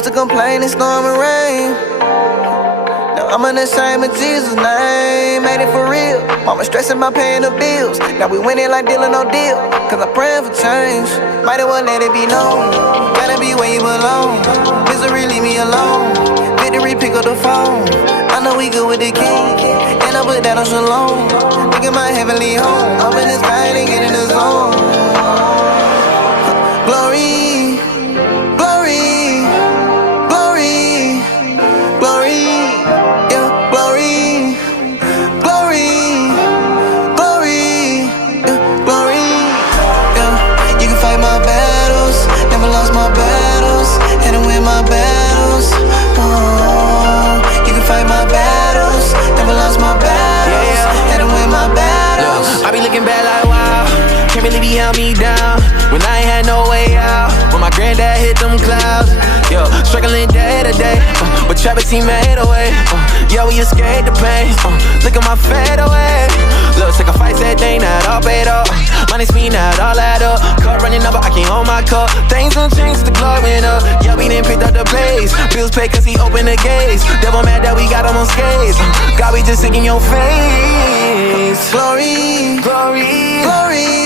Used to complain and storm and rain. Now I'm in the shame of Jesus' name. Made it for real. Mama stressing about paying the bills. Now we winning like dealing no deal. Cause I'm praying for change. Might as well let it be known. Gotta be where you belong. Misery leave me alone. Victory pick up the phone. I know we good with the king. And I put that on Shillong. Look at my heavenly home. Up in the sky and get in the zone. Glory. I be looking back like wow, can't believe he held me down when I ain't had no way out. When my granddad hit them clouds, yo, struggling day to day, but Travis he made a way. Yo, we escaped the pain. Look at my fade away. Look, sacrifice that thing, not all paid up. Money speed, not all add up. Cup running up, but I can't hold my cup. Things done changed, the glory went up. Yeah, we didn't pick up the pace. Bills paid cause he opened the gates. Devil mad that we got him on skates. God, we just singing your face. Glory, glory, glory.